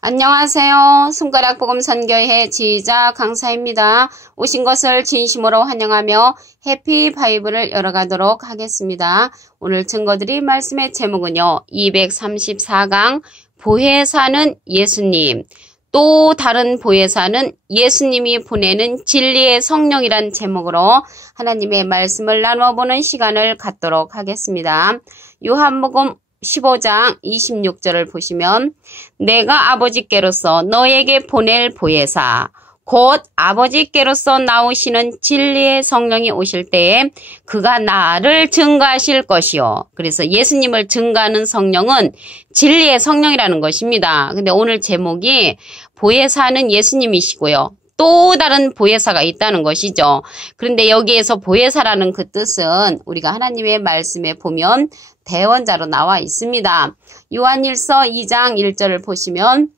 안녕하세요. 손가락 복음 선교회 지휘자 강사입니다. 오신 것을 진심으로 환영하며 해피 바이블을 열어가도록 하겠습니다. 오늘 증거드릴 말씀의 제목은요. 234강 보혜사는 예수님, 또 다른 보혜사는 예수님이 보내는 진리의 성령이란 제목으로 하나님의 말씀을 나눠보는 시간을 갖도록 하겠습니다. 요한복음 15장 26절을 보시면 내가 아버지께로서 너에게 보낼 보혜사 곧 아버지께로서 나오시는 진리의 성령이 오실 때에 그가 나를 증거하실 것이요. 그래서 예수님을 증거하는 성령은 진리의 성령이라는 것입니다. 근데 오늘 제목이 보혜사는 예수님이시고요. 또 다른 보혜사가 있다는 것이죠. 그런데 여기에서 보혜사라는 그 뜻은 우리가 하나님의 말씀에 보면 대원자로 나와 있습니다. 요한일서 2장 1절을 보시면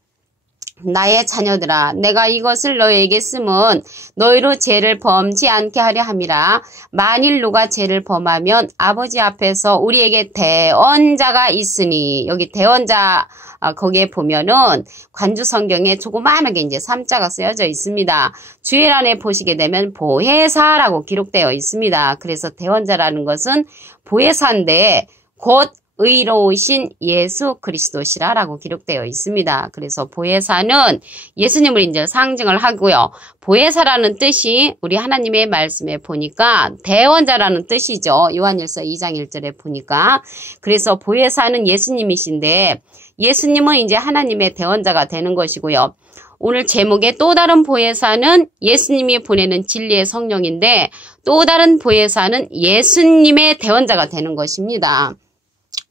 나의 자녀들아 내가 이것을 너희에게 쓰면 너희로 죄를 범지 않게 하려 함이라. 만일 누가 죄를 범하면 아버지 앞에서 우리에게 대언자가 있으니, 여기 대언자 거기에 보면은 관주 성경에 조그마하게 이제 3자가 쓰여져 있습니다. 주일안에 보시게 되면 보혜사라고 기록되어 있습니다. 그래서 대언자라는 것은 보혜사인데 곧 의로우신 예수 그리스도시라라고 기록되어 있습니다. 그래서 보혜사는 예수님을 이제 상징을 하고요. 보혜사라는 뜻이 우리 하나님의 말씀에 보니까 대원자라는 뜻이죠. 요한일서 2장 1절에 보니까. 그래서 보혜사는 예수님이신데 예수님은 이제 하나님의 대원자가 되는 것이고요. 오늘 제목의 또 다른 보혜사는 예수님이 보내는 진리의 성령인데 또 다른 보혜사는 예수님의 대원자가 되는 것입니다.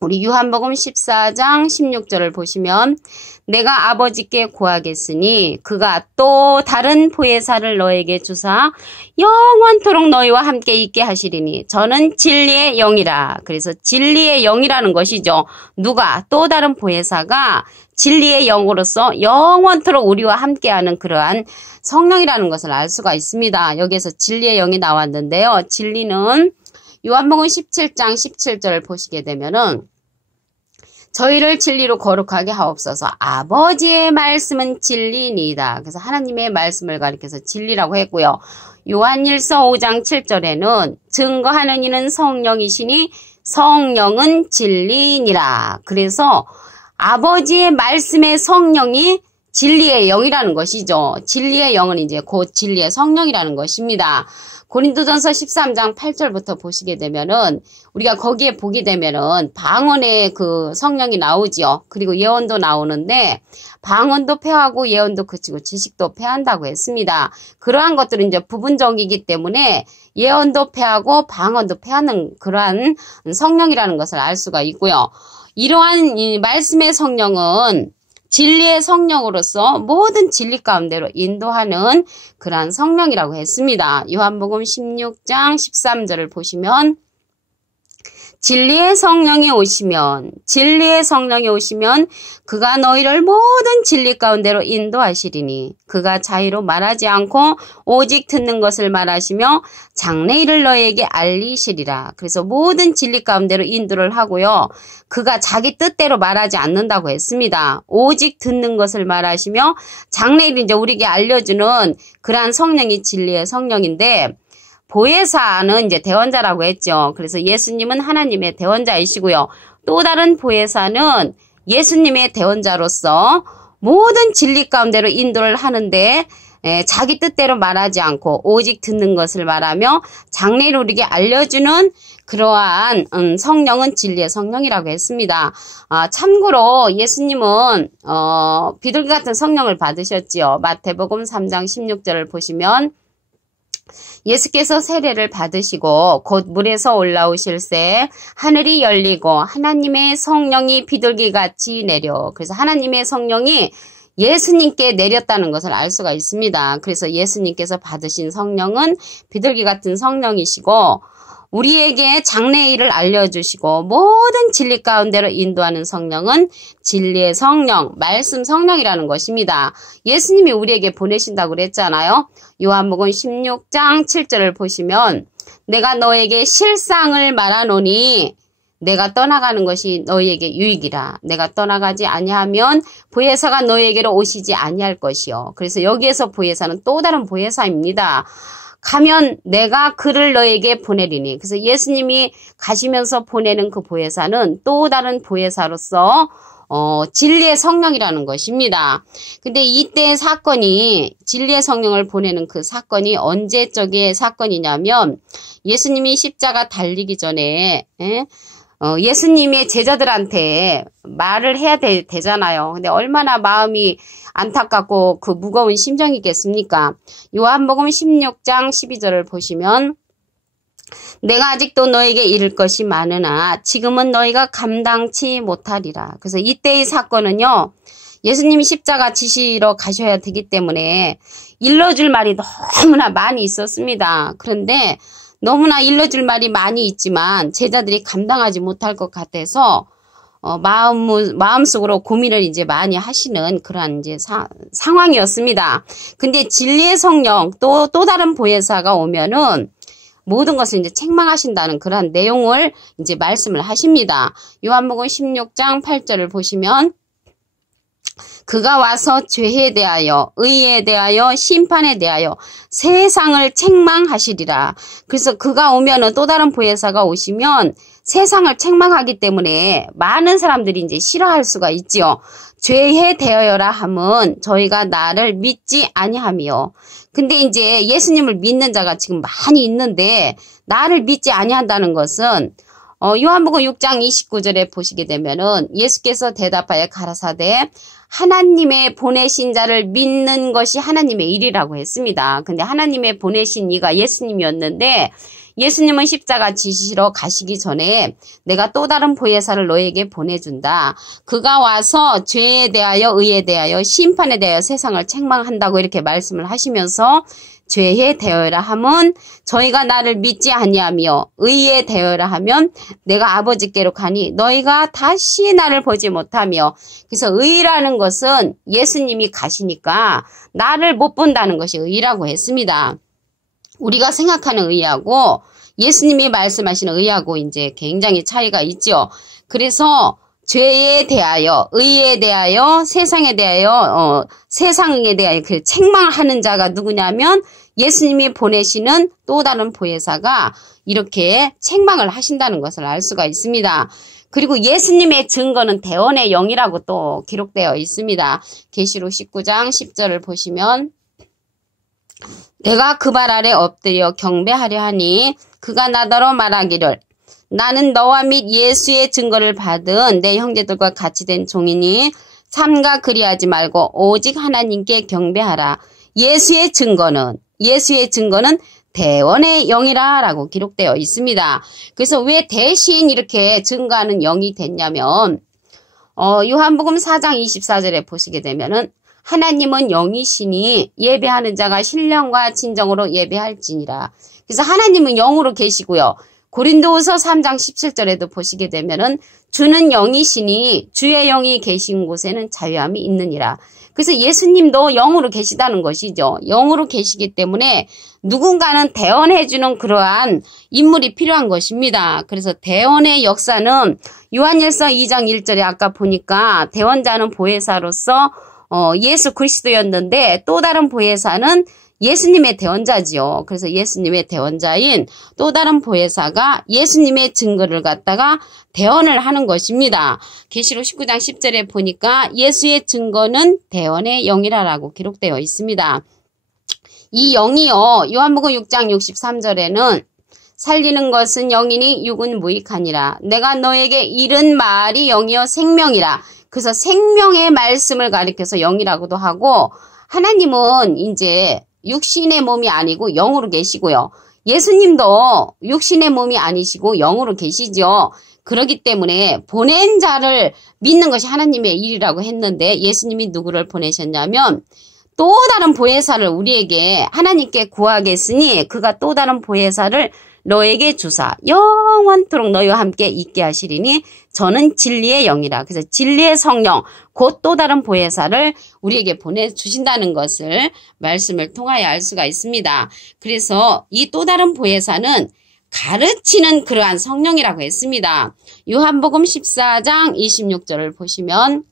우리 요한복음 14장 16절을 보시면 내가 아버지께 구하겠으니 그가 또 다른 보혜사를 너에게 주사 영원토록 너희와 함께 있게 하시리니 저는 진리의 영이라. 그래서 진리의 영이라는 것이죠. 누가? 또 다른 보혜사가 진리의 영으로서 영원토록 우리와 함께하는 그러한 성령이라는 것을 알 수가 있습니다. 여기에서 진리의 영이 나왔는데요. 진리는 요한복음 17장 17절을 보시게 되면은 저희를 진리로 거룩하게 하옵소서. 아버지의 말씀은 진리니이다. 그래서 하나님의 말씀을 가리켜서 진리라고 했고요. 요한일서 5장 7절에는 증거하는 이는 성령이시니 성령은 진리니라. 그래서 아버지의 말씀의 성령이 진리의 영이라는 것이죠. 진리의 영은 이제 곧 진리의 성령이라는 것입니다. 고린도전서 13장 8절부터 보시게 되면은 우리가 거기에 보게 되면은 방언의 그 성령이 나오지요. 그리고 예언도 나오는데 방언도 패하고 예언도 그치고 지식도 패한다고 했습니다. 그러한 것들은 이제 부분적이기 때문에 예언도 패하고 방언도 패하는 그러한 성령이라는 것을 알 수가 있고요. 이러한 이 말씀의 성령은 진리의 성령으로서 모든 진리 가운데로 인도하는 그러한 성령이라고 했습니다. 요한복음 16장 13절을 보시면 진리의 성령이 오시면 그가 너희를 모든 진리 가운데로 인도하시리니 그가 자의로 말하지 않고 오직 듣는 것을 말하시며 장래일을 너희에게 알리시리라. 그래서 모든 진리 가운데로 인도를 하고요. 그가 자기 뜻대로 말하지 않는다고 했습니다. 오직 듣는 것을 말하시며 장래일을 이제 우리에게 알려주는 그러한 성령이 진리의 성령인데 보혜사는 이제 대원자라고 했죠. 그래서 예수님은 하나님의 대원자이시고요. 또 다른 보혜사는 예수님의 대원자로서 모든 진리 가운데로 인도를 하는데 자기 뜻대로 말하지 않고 오직 듣는 것을 말하며 장래를 우리에게 알려주는 그러한 성령은 진리의 성령이라고 했습니다. 참고로 예수님은 비둘기 같은 성령을 받으셨지요. 마태복음 3장 16절을 보시면 예수께서 세례를 받으시고 곧 물에서 올라오실새 하늘이 열리고 하나님의 성령이 비둘기같이 내려. 그래서 하나님의 성령이 예수님께 내렸다는 것을 알 수가 있습니다. 그래서 예수님께서 받으신 성령은 비둘기 같은 성령이시고 우리에게 장래일을 알려주시고 모든 진리 가운데로 인도하는 성령은 진리의 성령, 말씀 성령이라는 것입니다. 예수님이 우리에게 보내신다고 그랬잖아요. 요한복음 16장 7절을 보시면 내가 너에게 실상을 말하노니 내가 떠나가는 것이 너희에게 유익이라. 내가 떠나가지 아니하면 보혜사가 너희에게로 오시지 아니할 것이요. 그래서 여기에서 보혜사는 또 다른 보혜사입니다. 가면 내가 그를 너에게 보내리니. 그래서 예수님이 가시면서 보내는 그 보혜사는 또 다른 보혜사로서 진리의 성령이라는 것입니다. 근데 이때 사건이 진리의 성령을 보내는 그 사건이 언제적의 사건이냐면 예수님이 십자가 달리기 전에 예수님의 제자들한테 말을 해야 되잖아요. 근데 얼마나 마음이 안타깝고 그 무거운 심정이겠습니까? 요한복음 16장 12절을 보시면 내가 아직도 너에게 이를 것이 많으나 지금은 너희가 감당치 못하리라. 그래서 이때의 사건은요. 예수님이 십자가 지시러 가셔야 되기 때문에 일러줄 말이 너무나 많이 있었습니다. 그런데 너무나 일러줄 말이 많이 있지만 제자들이 감당하지 못할 것 같아서 마음속으로 고민을 이제 많이 하시는 그러한 이제 상황이었습니다. 근데 진리의 성령 또 다른 보혜사가 오면은 모든 것을 이제 책망하신다는 그런 내용을 이제 말씀을 하십니다. 요한복음 16장 8절을 보시면 그가 와서 죄에 대하여 의에 대하여 심판에 대하여 세상을 책망하시리라. 그래서 그가 오면은 또 다른 보혜사가 오시면 세상을 책망하기 때문에 많은 사람들이 이제 싫어할 수가 있지요. 죄에 대하여라 함은 저희가 나를 믿지 아니하며. 근데 이제 예수님을 믿는 자가 지금 많이 있는데 나를 믿지 아니한다는 것은 요한복음 6장 29절에 보시게 되면은 예수께서 대답하여 가라사대 하나님의 보내신 자를 믿는 것이 하나님의 일이라고 했습니다. 근데 하나님의 보내신 이가 예수님이었는데 예수님은 십자가 지시러 가시기 전에 내가 또 다른 보혜사를 너에게 보내준다. 그가 와서 죄에 대하여 의에 대하여 심판에 대하여 세상을 책망한다고 이렇게 말씀을 하시면서 죄에 대하여라 함은 저희가 나를 믿지 아니하며 의에 대하여라 하면 내가 아버지께로 가니 너희가 다시 나를 보지 못하며. 그래서 의라는 것은 예수님이 가시니까 나를 못 본다는 것이 의라고 했습니다. 우리가 생각하는 의하고 예수님이 말씀하시는 의하고 이제 굉장히 차이가 있죠. 그래서 죄에 대하여, 의에 대하여, 세상에 대하여, 세상에 대하여 그 책망하는 자가 누구냐면 예수님이 보내시는 또 다른 보혜사가 이렇게 책망을 하신다는 것을 알 수가 있습니다. 그리고 예수님의 증거는 대언의 영이라고 또 기록되어 있습니다. 계시록 19장 10절을 보시면 내가 그 발 아래 엎드려 경배하려 하니 그가 나더러 말하기를 나는 너와 및 예수의 증거를 받은 내 형제들과 같이 된 종이니 삼가 그리하지 말고 오직 하나님께 경배하라. 예수의 증거는 대언의 영이라 라고 기록되어 있습니다. 그래서 왜 대신 이렇게 증거하는 영이 됐냐면 요한복음 4장 24절에 보시게 되면은 하나님은 영이시니 예배하는 자가 신령과 진정으로 예배할지니라. 그래서 하나님은 영으로 계시고요. 고린도후서 3장 17절에도 보시게 되면은 주는 영이시니 주의 영이 계신 곳에는 자유함이 있느니라. 그래서 예수님도 영으로 계시다는 것이죠. 영으로 계시기 때문에 누군가는 대언해주는 그러한 인물이 필요한 것입니다. 그래서 대언의 역사는 요한일서 2장 1절에 아까 보니까 대언자는 보혜사로서 예수 그리스도였는데 또 다른 보혜사는 예수님의 대언자지요. 그래서 예수님의 대언자인 또 다른 보혜사가 예수님의 증거를 갖다가 대언을 하는 것입니다. 계시록 19장 10절에 보니까 예수의 증거는 대언의 영이라고 기록되어 있습니다. 이 영이요. 요한복음 6장 63절에는 살리는 것은 영이니 육은 무익하니라. 내가 너에게 이른 말이 영이요 생명이라. 그래서 생명의 말씀을 가리켜서 영이라고도 하고 하나님은 이제 육신의 몸이 아니고 영으로 계시고요. 예수님도 육신의 몸이 아니시고 영으로 계시죠. 그렇기 때문에 보낸 자를 믿는 것이 하나님의 일이라고 했는데 예수님이 누구를 보내셨냐면 또 다른 보혜사를 우리에게 하나님께 구하겠으니 그가 또 다른 보혜사를 너에게 주사 영원토록 너희와 함께 있게 하시리니 저는 진리의 영이라. 그래서 진리의 성령 곧 또 다른 보혜사를 우리에게 보내주신다는 것을 말씀을 통하여 알 수가 있습니다. 그래서 이 또 다른 보혜사는 가르치는 그러한 성령이라고 했습니다. 요한복음 14장 26절을 보시면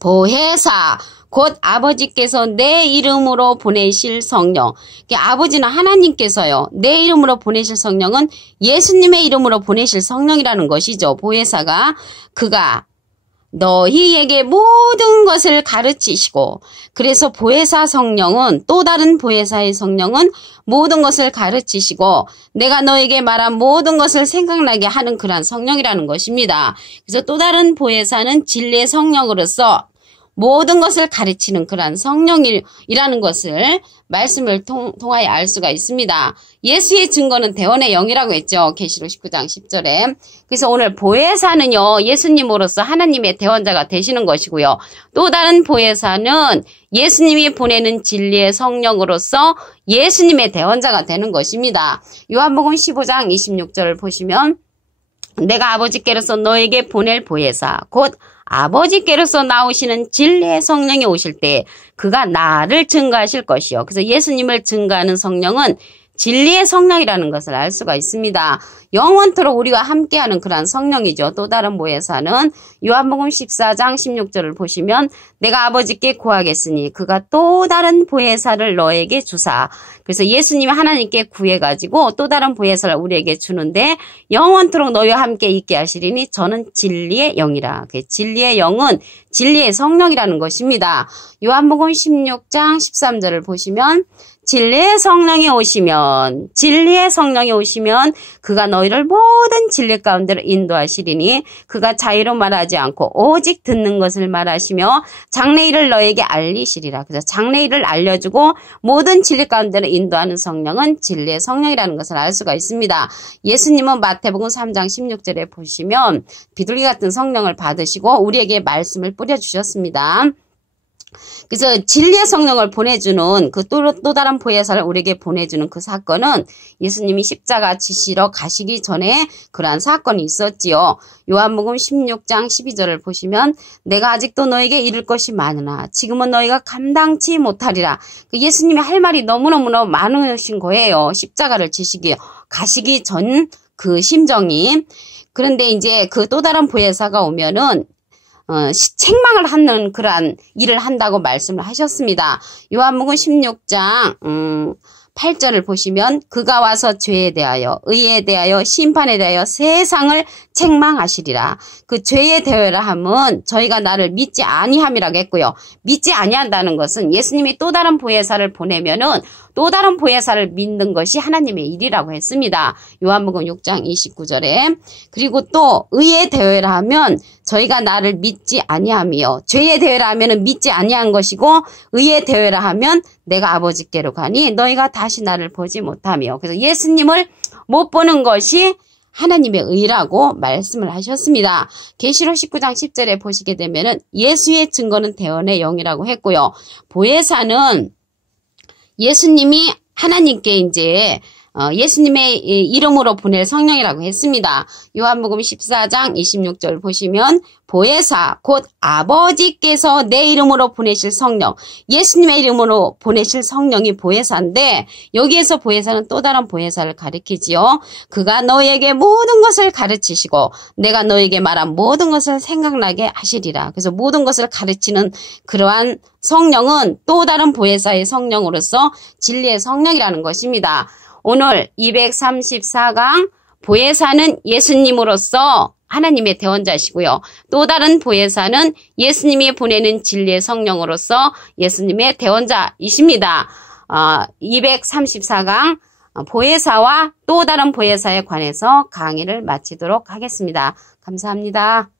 보혜사 곧 아버지께서 내 이름으로 보내실 성령. 아버지는 하나님께서요. 내 이름으로 보내실 성령은 예수님의 이름으로 보내실 성령이라는 것이죠. 보혜사가 그가 너희에게 모든 것을 가르치시고, 그래서 보혜사 성령은, 또 다른 보혜사의 성령은 모든 것을 가르치시고 내가 너에게 말한 모든 것을 생각나게 하는 그러한 성령이라는 것입니다. 그래서 또 다른 보혜사는 진리의 성령으로서 모든 것을 가르치는 그러한 성령이라는 것을 말씀을 통하여 알 수가 있습니다. 예수의 증거는 대원의 영이라고 했죠. 계시록 19장 10절에. 그래서 오늘 보혜사는요. 예수님으로서 하나님의 대원자가 되시는 것이고요. 또 다른 보혜사는 예수님이 보내는 진리의 성령으로서 예수님의 대원자가 되는 것입니다. 요한복음 15장 26절을 보시면 내가 아버지께로서 너에게 보낼 보혜사 곧 아버지께로서 나오시는 진리의 성령이 오실 때 그가 나를 증거하실 것이요. 그래서 예수님을 증거하는 성령은 진리의 성령이라는 것을 알 수가 있습니다. 영원토록 우리와 함께하는 그러한 성령이죠. 또 다른 보혜사는 요한복음 14장 16절을 보시면 내가 아버지께 구하겠으니 그가 또 다른 보혜사를 너에게 주사. 그래서 예수님이 하나님께 구해가지고 또 다른 보혜사를 우리에게 주는데 영원토록 너희와 함께 있게 하시리니 저는 진리의 영이라. 진리의 영은 진리의 성령이라는 것입니다. 요한복음 16장 13절을 보시면 진리의 성령이 오시면 그가 너희를 모든 진리 가운데로 인도하시리니 그가 자의로 말하지 않고 오직 듣는 것을 말하시며 장래일을 너에게 알리시리라. 그래서 장래일을 알려주고 모든 진리 가운데로 인도하는 성령은 진리의 성령이라는 것을 알 수가 있습니다. 예수님은 마태복음 3장 16절에 보시면 비둘기 같은 성령을 받으시고 우리에게 말씀을 뿌려주셨습니다. 그래서 진리의 성령을 보내주는 그 또 다른 보혜사를 우리에게 보내주는 그 사건은 예수님이 십자가 지시러 가시기 전에 그러한 사건이 있었지요. 요한복음 16장 12절을 보시면 내가 아직도 너에게 이를 것이 많으나 지금은 너희가 감당치 못하리라. 예수님이 할 말이 너무너무 많으신 거예요. 십자가를 지시기 가시기 전 그 심정이. 그런데 이제 그 또 다른 보혜사가 오면은 책망을 하는 그러한 일을 한다고 말씀을 하셨습니다. 요한복음 16장 8절을 보시면 그가 와서 죄에 대하여 의에 대하여 심판에 대하여 세상을 책망하시리라. 그 죄에 대하여라 함은 저희가 나를 믿지 아니함이라고 했고요. 믿지 아니한다는 것은 예수님이 또 다른 보혜사를 보내면은 또 다른 보혜사를 믿는 것이 하나님의 일이라고 했습니다. 요한복음 6장 29절에. 그리고 또 의에 대하여라 하면 저희가 나를 믿지 아니함이요. 죄에 대하여라 하면은 믿지 아니한 것이고 의에 대하여라 하면 내가 아버지께로 가니 너희가 다시 나를 보지 못하며. 그래서 예수님을 못 보는 것이 하나님의 의라고 말씀을 하셨습니다. 계시록 19장 10절에 보시게 되면은 예수의 증거는 대언의 영이라고 했고요. 보혜사는 예수님이 하나님께 이제 예수님의 이름으로 보낼 성령이라고 했습니다. 요한복음 14장 26절 보시면 보혜사 곧 아버지께서 내 이름으로 보내실 성령, 예수님의 이름으로 보내실 성령이 보혜사인데 여기에서 보혜사는 또 다른 보혜사를 가리키지요. 그가 너에게 모든 것을 가르치시고 내가 너에게 말한 모든 것을 생각나게 하시리라. 그래서 모든 것을 가르치는 그러한 성령은 또 다른 보혜사의 성령으로서 진리의 성령이라는 것입니다. 오늘 234강 보혜사는 예수님으로서 하나님의 대원자시고요. 또 다른 보혜사는 예수님이 보내는 진리의 성령으로서 예수님의 대원자이십니다. 234강 보혜사와 또 다른 보혜사에 관해서 강의를 마치도록 하겠습니다. 감사합니다.